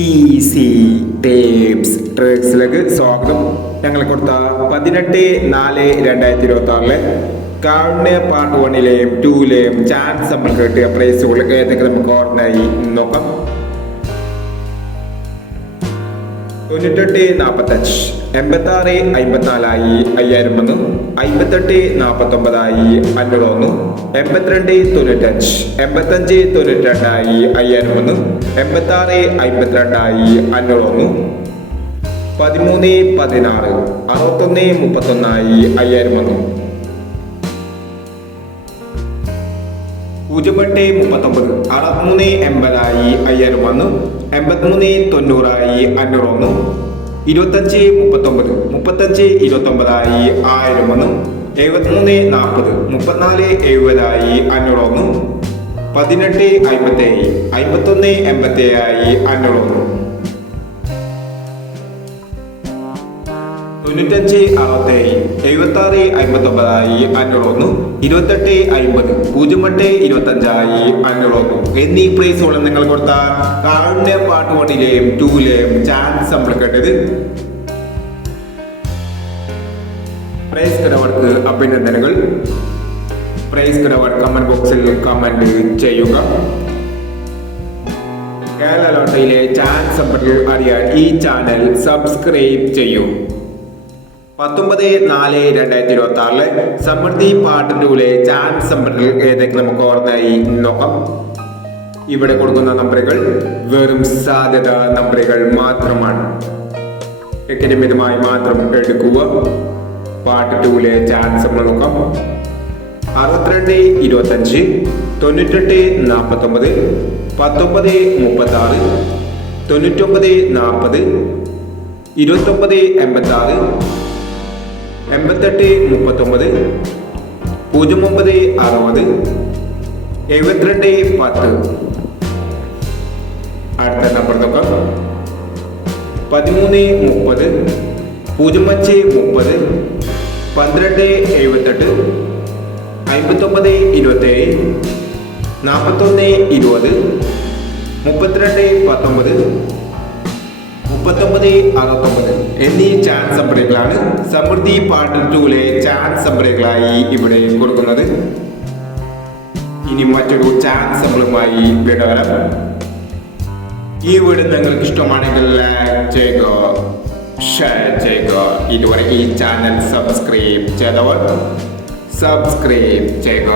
Easy tapes ട്രിക്സിലേക്ക് സ്വാഗതം. ഞങ്ങൾ കൊടുത്ത 18/4/2026 കാവ്യ പാർട്ട് 1ലെയും 2ലെയും ചാൻസ് നമ്മൾ കിട്ടിയ പ്രൈസുകൾ ഏതൊക്കെ നമുക്ക് ഓർമ്മയായി നോക്കാം. 98-45, 86-54 5000 വന്നു. 58-49 500 വന്നു. 82-95, 85-92 5000 വന്നു. 86-52 500 വന്നു. 13-16, 61-31 5000 വന്നു. 08-39, 63-80 5000 വന്നു. 83-90 500 വന്നു. 25-39, 35-29 1000 വന്നു. 73-40, 34-70 500 വന്നു. 18-57, 51-87 500 വന്നു. 95-67, 76-59 500 വന്നു. 28-50, 08-25 500 വന്നു. എന്നീ പ്രൈസുകൾ നിങ്ങൾ കൊടുത്ത കാവ്യ പാർട്ട് 1ലെയും 2ലെയും ചാൻസ് നമ്മൾ കേട്ടത്. പ്രൈസ് കിടവർക്ക് അഭിനന്ദനങ്ങൾ. പ്രൈസ് കിടവർ കമന്റ് ബോക്സിൽ കമന്റ് ചെയ്യുക. കേരള ലോട്ടറിയിലെ ചാൻസ് നമ്പറുകൾ അറിയാൻ ഈ ചാനൽ സബ്സ്ക്രൈബ് ചെയ്യൂ. 19/4/2026 സമൃദ്ധി പാർട്ട് 2ലെ ചാൻസ് നമ്പറുകൾ ഏതൊക്കെ നമുക്ക് ഓർമ്മയായി നോക്കാം. ഇവിടെ കൊടുക്കുന്ന നമ്പറുകൾ വെറും സാധ്യത നമ്പറുകൾ മാത്രമാണ്. ടിക്കറ്റ് മിതമായി മാത്രം എടുക്കുക. പാർട്ട് 2ലെ ചാൻസ് നമ്മൾ നോക്കാം. 62-25, 98-49, 19-36, 99-40, 29-86, 88-39, 09-60, 72-10. അടുത്ത നമ്പർ നോക്കാം. 13-30, 05-30, 12-78, 59-27, 41-20, 32-19, 39-69 എന്നീ ചാൻസ് നമ്പറുകളാണ് സമൃദ്ധി പാർട്ട് 2ലെ ചാൻസ് നമ്പറുകളായി ഇവിടെ കൊടുക്കുന്നത്. ഇനി മറ്റൊരു ചാൻസ് നമ്പറുമായി വീണ്ടും വരാം. ഈ വീഡിയോ നിങ്ങൾക്ക് ഇഷ്ടമാണെങ്കിൽ ലൈക്ക് ചെയ്യുക, ഷെയർ ചെയ്യുക. ഇതുവരെ ഈ ചാനൽ സബ്സ്ക്രൈബ് ചെയ്തവർ സബ്സ്ക്രൈബ് ചെയ്യുക.